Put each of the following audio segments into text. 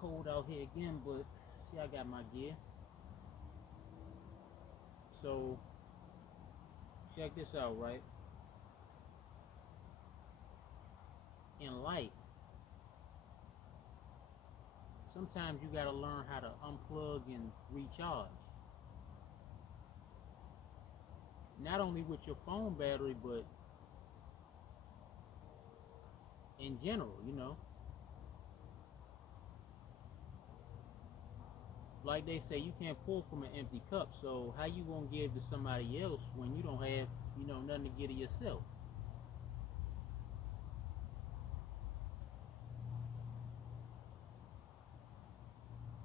cold out here again, but see, I got my gear. So check this out, right? In life, sometimes you gotta learn how to unplug and recharge. Not only with your phone battery, but in general, like they say, you can't pour from an empty cup. So how you gonna give to somebody else when you don't have, nothing to give to yourself?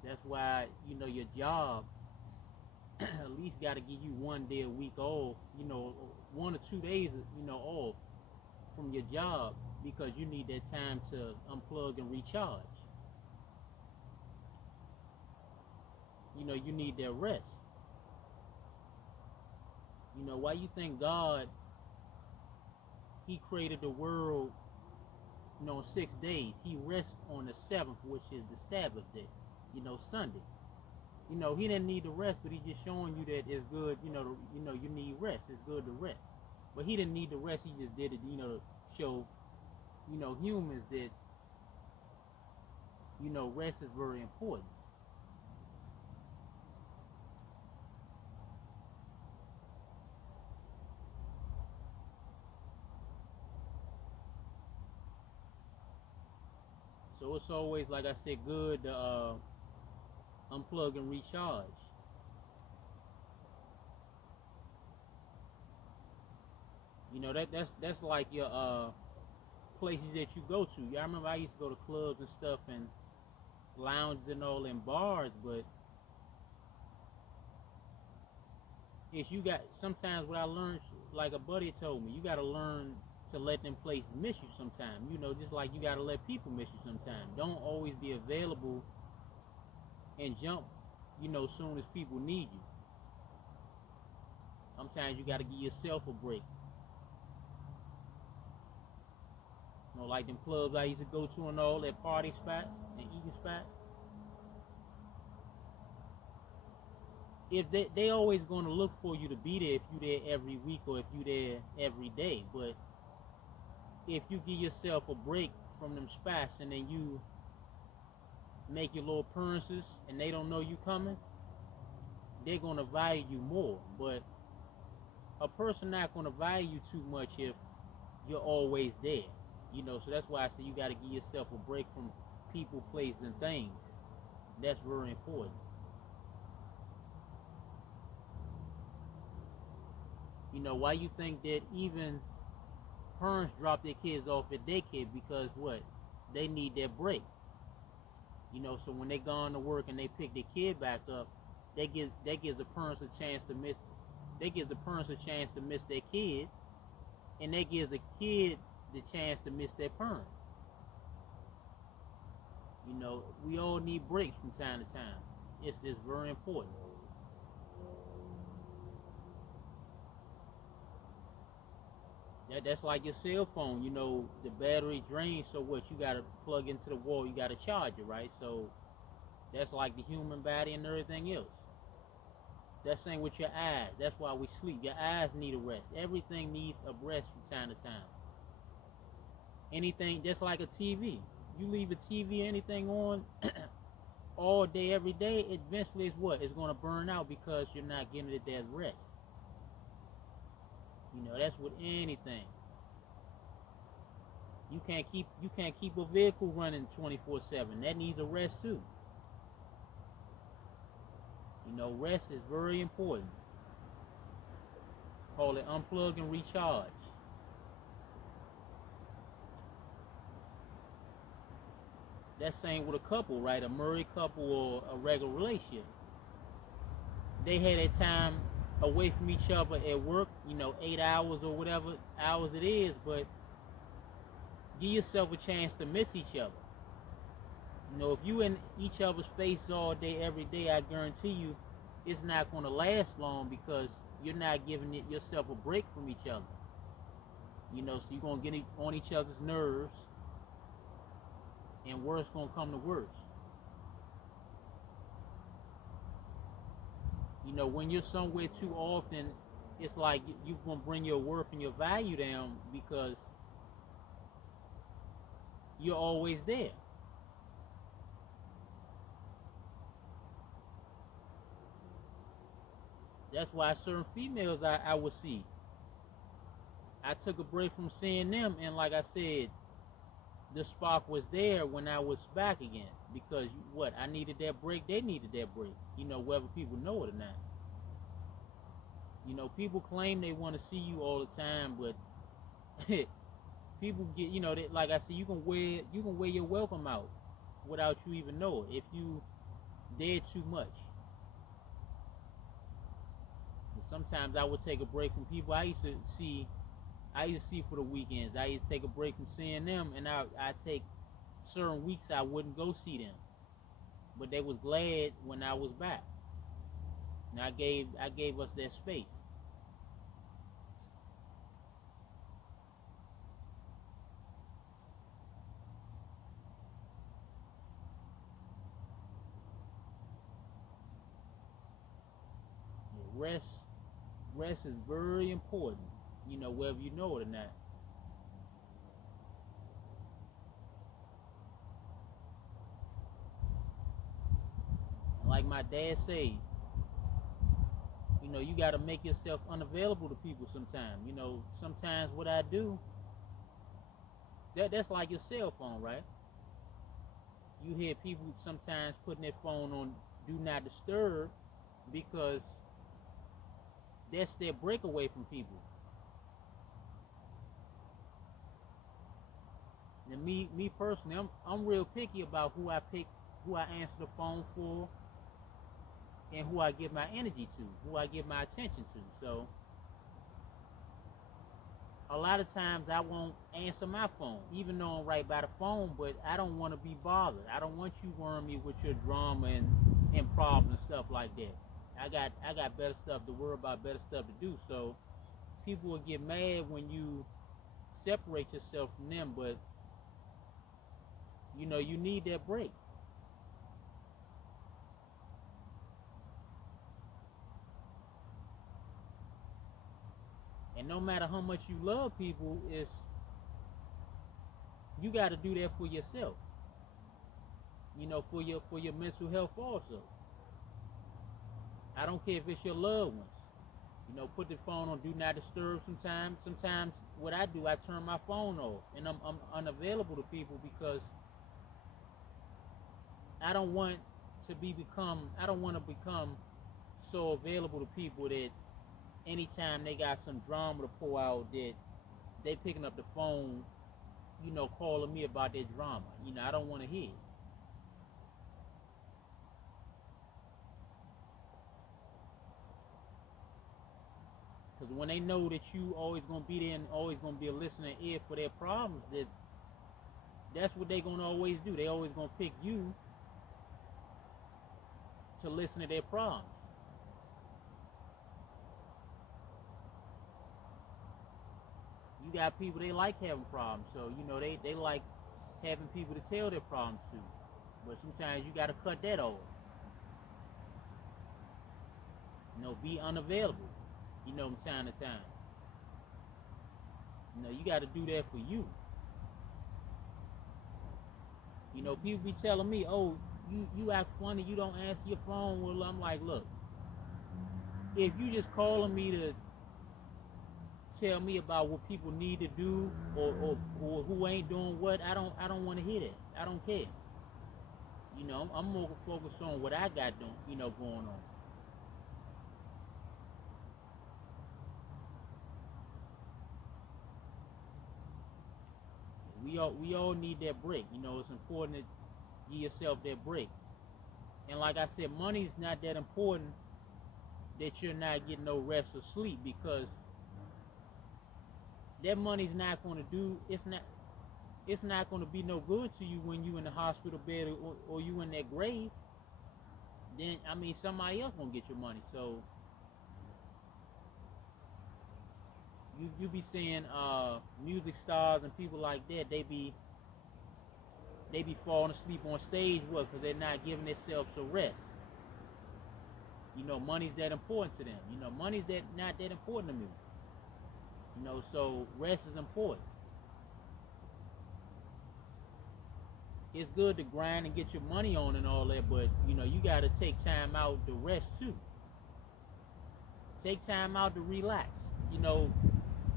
That's why, your job at least got to give you one day a week off, 1 or 2 days, off from your job, because you need that time to unplug and recharge. You need that rest. Why you think God, he created the world, in 6 days. He rests on the seventh, which is the Sabbath day, Sunday. He didn't need to rest, but he's just showing you that it's good, you need rest. It's good to rest. But he didn't need to rest, he just did it, to show, humans that, rest is very important. So it's always, like I said, good to unplug and recharge. That's like your places that you go to. Yeah, I remember I used to go to clubs and stuff and lounges and all in bars, but it's you got sometimes what I learned, like a buddy told me, you gotta learn to let them places miss you sometime. Just like you gotta let people miss you sometime. Don't always be available and jump, soon as people need you. Sometimes you gotta give yourself a break. Like them clubs I used to go to and all that party spots and eating spots. If they always gonna look for you to be there if you there every week or if you there every day. But if you give yourself a break from them spots and then you make your little appearances and they don't know you coming, they're gonna value you more. But a person not gonna value you too much if you're always there. So that's why I say you gotta give yourself a break from people, places, and things. That's very important. Why you think that even parents drop their kids off at daycare? Because what? They need their break. So when they gone to work and they pick their kid back up, that gives the parents a chance to miss. They give the parents a chance to miss their kid, and that gives the kid the chance to miss their parent. We all need breaks from time to time. It's very important. That's like your cell phone. The battery drains, so what? You gotta plug into the wall. You gotta charge it, right? So that's like the human body and everything else. That same with your eyes. That's why we sleep. Your eyes need a rest. Everything needs a rest from time to time. Anything, just like a TV. You leave a TV, anything on all day, every day, eventually it's what? It's gonna burn out because you're not giving it that rest. That's with anything. You can't keep a vehicle running 24/7. That needs a rest too. Rest is very important. Call it unplug and recharge. That's same with a couple, right? A married couple or a regular relationship. They had a time away from each other at work, 8 hours or whatever hours it is, but give yourself a chance to miss each other. If you in each other's face all day, every day, I guarantee you, it's not going to last long because you're not giving yourself a break from each other. So you're going to get on each other's nerves, and worse going to come to worse. You know, when you're somewhere too often, it's like you're gonna bring your worth and your value down because you're always there. That's why certain females I would see, I took a break from seeing them, and like I said, the spark was there when I was back again because what I needed that break, they needed that break. You know, whether people know it or not. You know, people claim they want to see you all the time, but people get, you know, they, like I said, you can wear your welcome out without you even know it if you dare too much. And sometimes I would take a break from people I used to see for the weekends. I used to take a break from seeing them, and I take certain weeks I wouldn't go see them, but they was glad when I was back, and I gave us that space. Rest, rest is very important. You know, whether you know it or not. And like my dad say, you know, you got to make yourself unavailable to people sometimes. You know, sometimes what I do, that's like your cell phone, right? You hear people sometimes putting their phone on do not disturb because that's their breakaway from people. And me personally, I'm real picky about who I pick, who I answer the phone for, and who I give my energy to, who I give my attention to. So a lot of times I won't answer my phone, even though I'm right by the phone, but I don't want to be bothered. I don't want you worrying me with your drama and problems and stuff like that. I got better stuff to worry about, better stuff to do. So people will get mad when you separate yourself from them, but you know you need that break. And no matter how much you love people, it's you got to do that for yourself. You know, for your mental health also. I don't care if it's your loved ones. You know, put the phone on do not disturb sometimes. Sometimes what I do, I turn my phone off and I'm unavailable to people because I don't want to become so available to people that anytime they got some drama to pour out that they picking up the phone, you know, calling me about their drama. You know, I don't want to hear it. Because when they know that you always gonna be there and always gonna be a listening ear for their problems, that's what they gonna always do. They always gonna pick you to listen to their problems. You got people they like having problems, so you know they like having people to tell their problems to. But sometimes you gotta cut that off. You know, be unavailable. You know, from time to time. You know, you gotta do that for you. You know, people be telling me, "Oh, you act funny. You don't answer your phone." Well, I'm like, look, if you just calling me to tell me about what people need to do or who ain't doing what, I don't want to hear that. I don't care. You know, I'm more focused on what I got doing, you know, going on. We all need that break. You know, it's important to give yourself that break. And like I said, money's not that important that you're not getting no rest or sleep because that money's not going to do. It's not going to be no good to you when you in the hospital bed or you in that grave. Then I mean somebody else gonna get your money. So you be seeing music stars and people like that. They be falling asleep on stage, what? Because they're not giving themselves a rest. You know, money's that important to them. You know, money's that not that important to me. You know, so rest is important. It's good to grind and get your money on and all that, but you know, you gotta take time out to rest too. Take time out to relax. You know,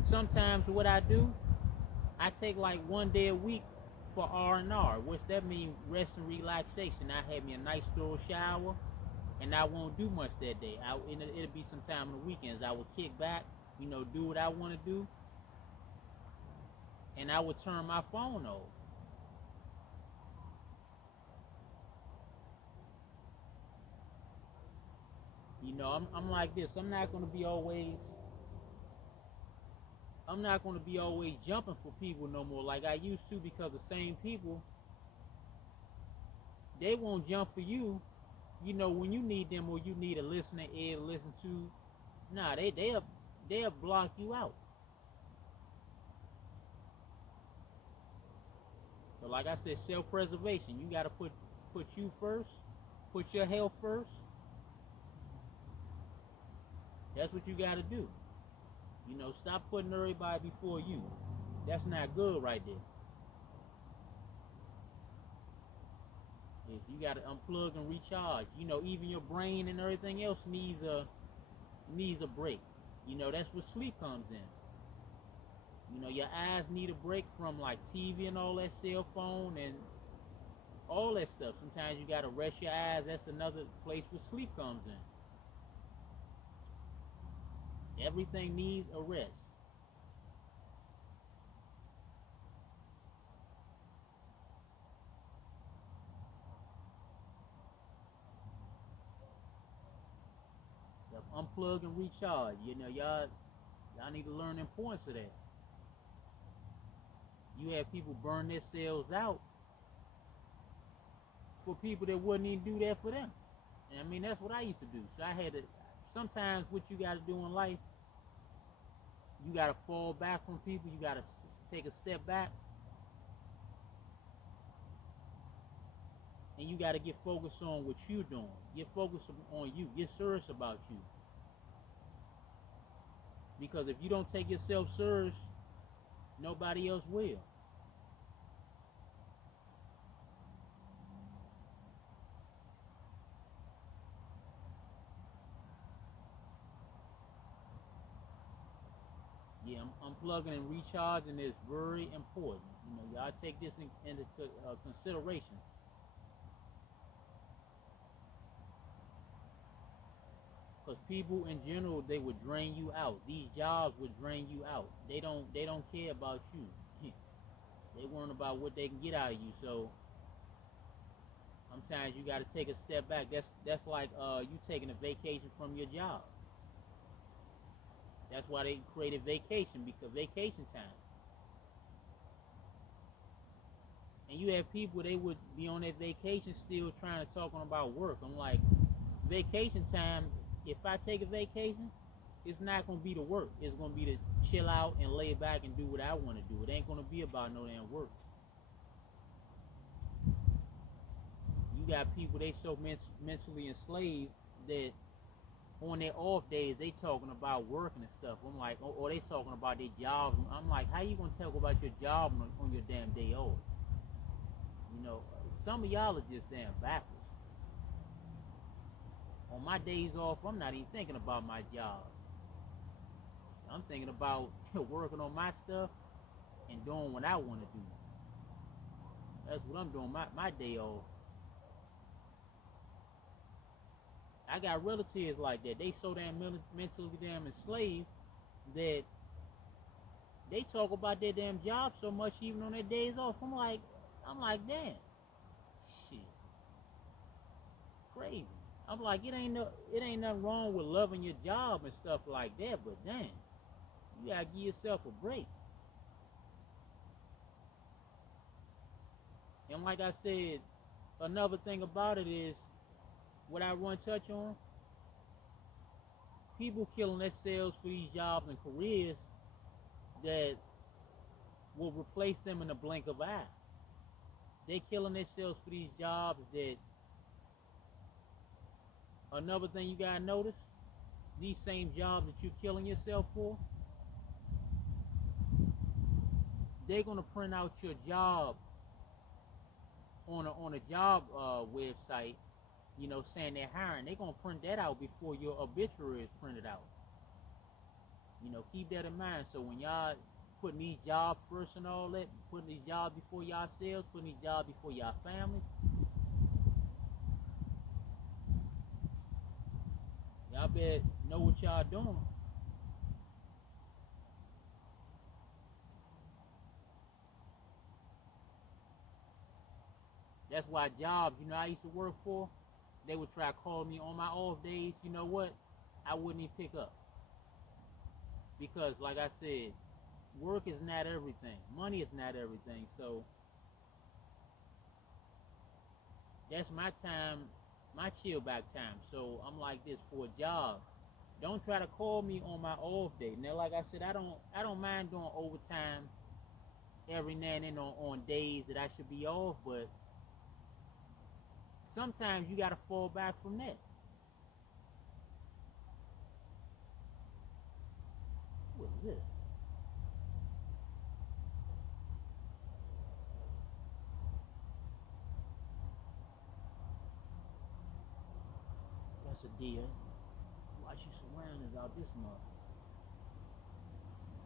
sometimes what I do, I take like 1 day a week for R&R, which that means rest and relaxation. I have me a nice thorough shower, and I won't do much that day. It'll be sometime on the weekends. I will kick back, you know, do what I want to do, and I would turn my phone off. You know, I'm like this. I'm not gonna be always jumping for people no more like I used to, because the same people, they won't jump for you. You know, when you need them or you need a listening ear to listen to, nah, they'll block you out. So like I said, self-preservation. You gotta put you first, put your health first. That's what you gotta do. You know, stop putting everybody before you. That's not good right there. Yes, you gotta unplug and recharge. You know, even your brain and everything else needs a break. You know, that's where sleep comes in. You know, your eyes need a break from like TV and all that, cell phone and all that stuff. Sometimes you gotta rest your eyes. That's another place where sleep comes in. Everything needs a rest. Unplug and recharge. You know, y'all need to learn the importance of that. You have people burn themselves out for people that wouldn't even do that for them. And I mean, that's what I used to do. So I had to. Sometimes what you got to do in life, you got to fall back from people. You got to take a step back, and you got to get focused on what you're doing. Get focused on you. Get serious about you. Because if you don't take yourself serious, nobody else will. Yeah, unplugging and recharging is very important. You know, y'all take this into consideration. Because people in general, they would drain you out. These jobs would drain you out. They don't care about you. They worry about what they can get out of you. So sometimes you got to take a step back. That's like you taking a vacation from your job. That's why they created vacation, because vacation time. And you have people, they would be on their vacation still trying to talk about work. I'm like, vacation time, if I take a vacation, it's not going to be to work. It's going to be to chill out and lay back and do what I want to do. It ain't going to be about no damn work. You got people, they so mentally enslaved that on their off days, they talking about working and stuff. I'm like, or they talking about their jobs. I'm like, how you going to talk about your job on your damn day off? You know, some of y'all are just damn backwards. On my days off, I'm not even thinking about my job. I'm thinking about working on my stuff and doing what I want to do. That's what I'm doing my day off. I got relatives like that. They so damn mentally damn enslaved that they talk about their damn job so much even on their days off. I'm like, damn, shit, crazy. I'm like, it ain't nothing wrong with loving your job and stuff like that, but damn, you gotta give yourself a break. And like I said, another thing about it is what I want to touch on. People killing themselves for these jobs and careers that will replace them in the blink of an eye. They killing themselves for these jobs that Another thing you gotta notice, these same jobs that you're killing yourself for, they're gonna print out your job on a job website, you know, saying they're hiring. They're gonna print that out before your obituary is printed out. You know, keep that in mind. So when y'all putting these jobs first and all that, putting these jobs before y'all selves, putting these jobs before y'all families, y'all better know what y'all doing. That's why jobs, you know, I used to work for, they would try to call me on my off days. You know what? I wouldn't even pick up. Because, like I said, work is not everything. Money is not everything. So, that's my time, my chill back time. So, I'm like this for a job. Don't try to call me on my off day. Now, like I said, I don't mind doing overtime every now and then on days that I should be off, but sometimes you gotta fall back from that. What is this? That's a deer. Watch your surroundings out this month.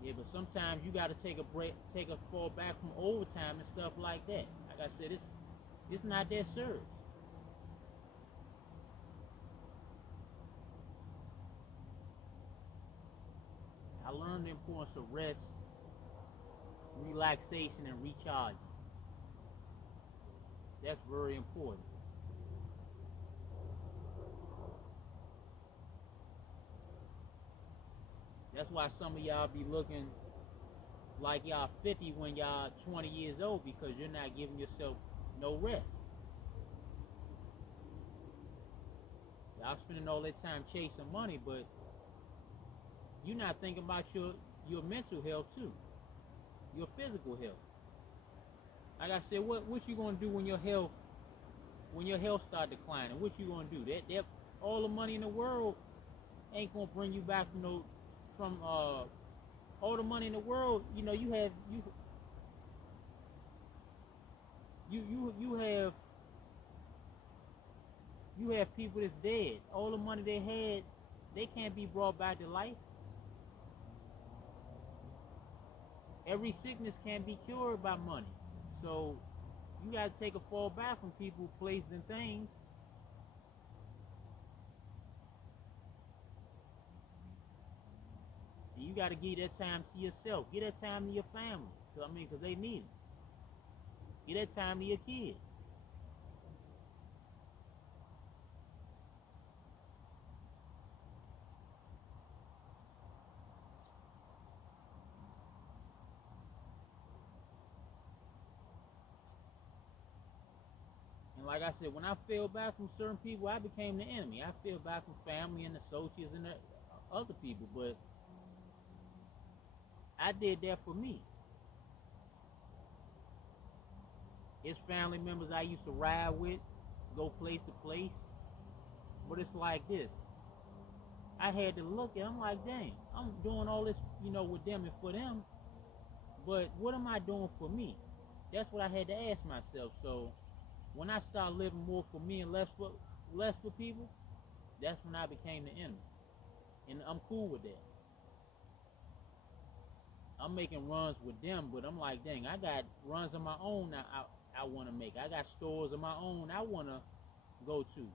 Yeah, but sometimes you gotta take a break, take a fall back from overtime and stuff like that. Like I said, it's not that serious. I learned the importance of rest, relaxation, and recharging. That's very important. That's why some of y'all be looking like y'all 50 when y'all 20 years old, because you're not giving yourself no rest. Y'all spending all that time chasing money, but you're not thinking about your mental health too, your physical health. Like I said, what you gonna do when your health start declining? What you gonna do? That all the money in the world ain't gonna bring you back from no from all the money in the world. You know, you have you have people that's dead. All the money they had, they can't be brought back to life. Every sickness can be cured by money. So you gotta take a fall back from people, places, and things. And you gotta give that time to yourself. Give that time to your family. I mean, cause they need it. Give that time to your kids. And like I said, when I fell back from certain people, I became the enemy. I fell back from family and associates and the other people, but I did that for me. It's family members I used to ride with, go place to place. But it's like this. I had to look at. I'm like, dang, I'm doing all this, you know, with them and for them. But what am I doing for me? That's what I had to ask myself. So when I started living more for me and less for people, that's when I became the enemy. And I'm cool with that. I'm making runs with them, but I'm like, dang, I got runs of my own now I want to make. I got stores of my own I want to go to.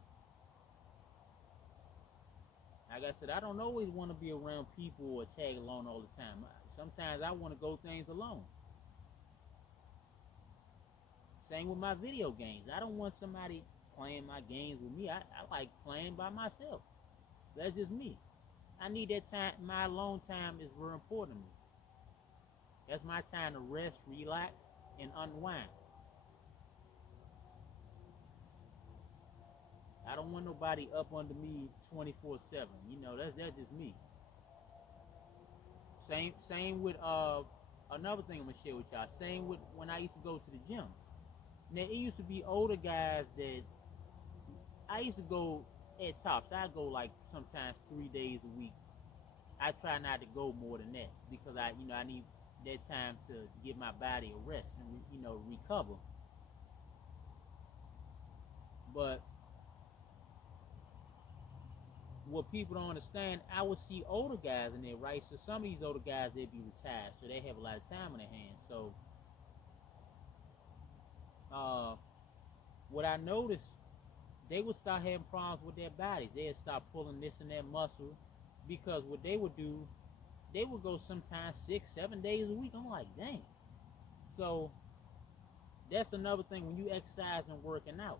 Like I said, I don't always want to be around people or tag along all the time. Sometimes I want to go things alone. Same with my video games. I don't want somebody playing my games with me. I like playing by myself. That's just me. I need that time. My alone time is very important to me. That's my time to rest, relax, and unwind. I don't want nobody up under me 24/7. You know, that's just me. Same with another thing I'm gonna share with y'all. Same with when I used to go to the gym. Now it used to be older guys that I used to go. at tops, I go like sometimes 3 days a week. I try not to go more than that because I need that time to give my body a rest and recover. But what people don't understand, I would see older guys in there, right? So some of these older guys, they'd be retired, so they have a lot of time on their hands. So what I noticed, they would start having problems with their bodies. They'd start pulling this and that muscle because what they would do, they would go sometimes 6, 7 days a week. I'm like, dang. So that's another thing when you exercise and working out.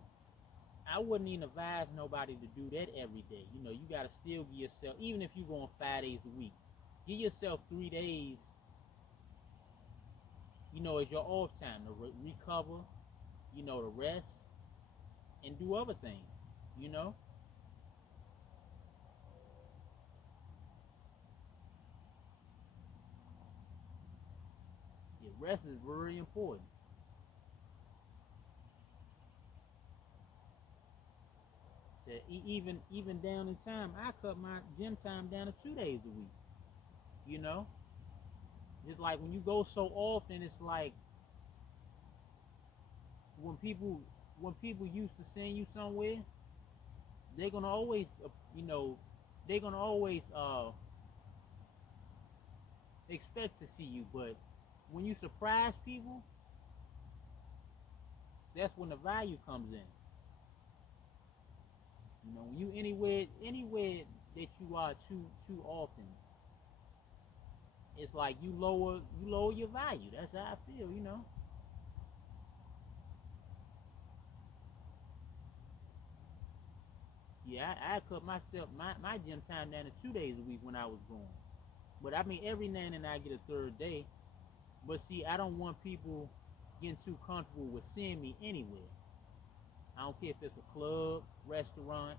I wouldn't even advise nobody to do that every day. You gotta still give yourself, even if you're going 5 days a week, give yourself 3 days, as your off time to recover, to rest and do other things, you know. Yeah, rest is very important. So even down in time, I cut my gym time down to 2 days a week. You know, it's like when you go so often, it's like when people when people used to send you somewhere, they're gonna always, they're gonna always expect to see you. But when you surprise people, that's when the value comes in. When you anywhere that you are too often, it's like you lower your value. That's how I feel. Yeah, I cut my gym time down to 2 days a week when I was going. But I mean, every now and then I get a third day. But see, I don't want people getting too comfortable with seeing me anywhere. I don't care if it's a club, restaurant,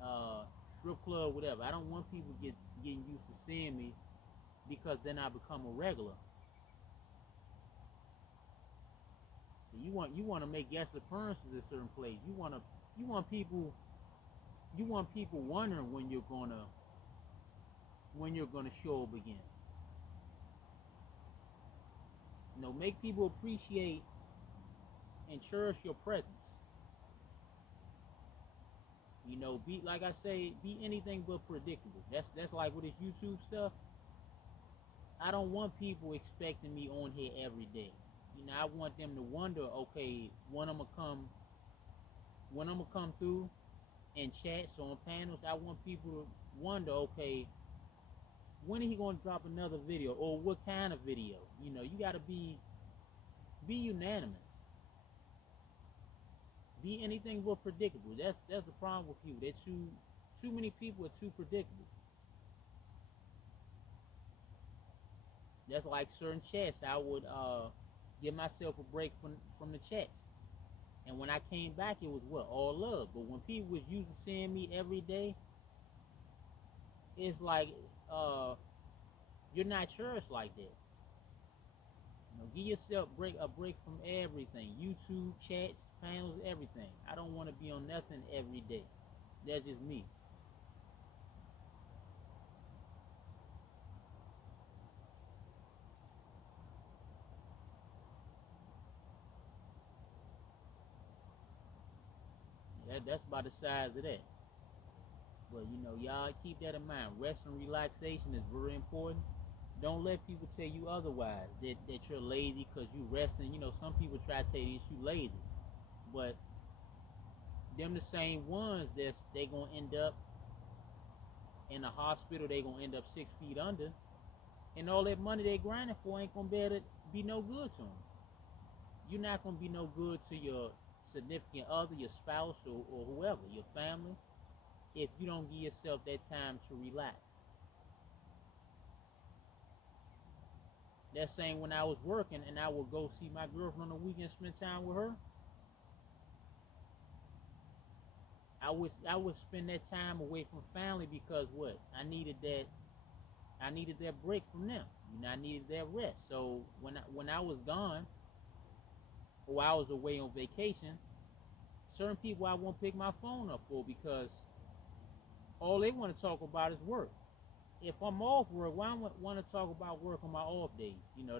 uh, strip club, whatever. I don't want people getting used to seeing me because then I become a regular. You want to make guest appearances at certain places. You want people wondering when you're gonna show up again. Make people appreciate and cherish your presence. Be like I say, be anything but predictable. That's like with this YouTube stuff. I don't want people expecting me on here every day. I want them to wonder, okay, when I'm gonna come through and chat. So on panels, I want people to wonder, okay, when are he gonna drop another video or what kind of video? You gotta be unanimous. Be anything but predictable. That's the problem with people. They're too many people are too predictable. That's like certain chats. I would give myself a break from the chats. And when I came back, it was what? All love. But when people was used to seeing me every day, it's like you're not cherished like that. Give yourself a break from everything. YouTube, chats, panels, everything. I don't want to be on nothing every day. That's just me. That's about the size of that. But y'all keep that in mind. Rest and relaxation is very important. Don't let people tell you otherwise. That you're lazy because you resting. Some people try to tell you you lazy, but them the same ones that they gonna end up in a hospital. They gonna end up 6 feet under, and all that money they grinding for ain't gonna be able to be no good to them. You're not gonna be no good to your significant other, your spouse, or whoever, your family, if you don't give yourself that time to relax. That same when I was working and I would go see my girlfriend on the weekend, spend time with her. I would spend that time away from family because what? I needed that break from them. I needed that rest. So when I was gone or I was away on vacation, certain people I won't pick my phone up for because all they want to talk about is work. If I'm off work, why I want to talk about work on my off days? You know,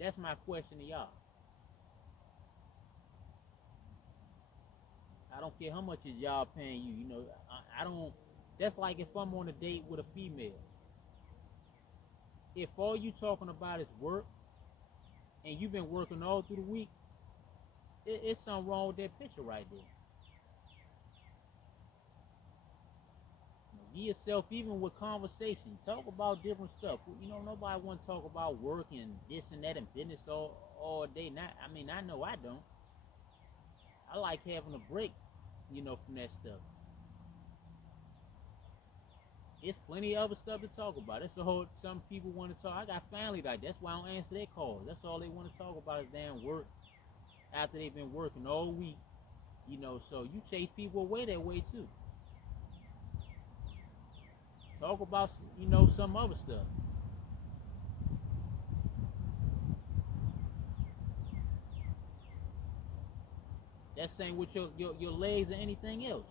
that's my question to y'all. I don't care how much is y'all paying you. You know, I don't. That's like if I'm on a date with a female. If all you talking about is work and you've been working all through the week, it's something wrong with that picture right there. Give yourself, even with conversation, talk about different stuff. You know, nobody want to talk about work and this and that and business all day. I know I don't. I like having a break, you know, from that stuff. It's plenty of other stuff to talk about. That's the whole. Some people want to talk. I got family like that's why I don't answer their calls. That's all they want to talk about is damn work. After they've been working all week, you know, so you chase people away that way too. Talk about, you know, some other stuff. That same with your legs or anything else.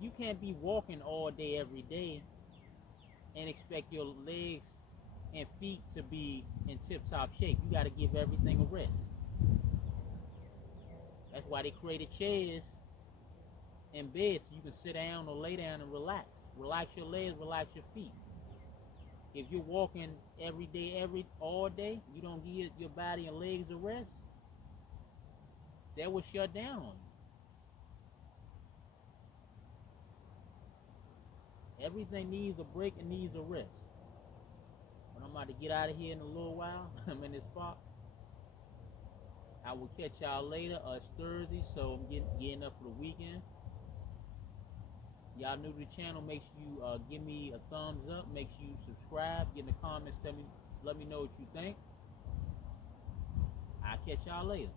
You can't be walking all day every day and expect your legs and feet to be in tip-top shape. You got to give everything a rest. That's why they created chairs and beds so you can sit down or lay down and relax. Relax your legs, relax your feet. If you're walking every day, all day, you don't give your body and legs a rest, that will shut down on you. Everything needs a break and needs a rest. But I'm about to get out of here in a little while. I'm in this spot. I will catch y'all later. It's Thursday, so I'm getting up for the weekend. Y'all new to the channel, make sure you give me a thumbs up. Make sure you subscribe. Get in the comments, let me know what you think. I'll catch y'all later.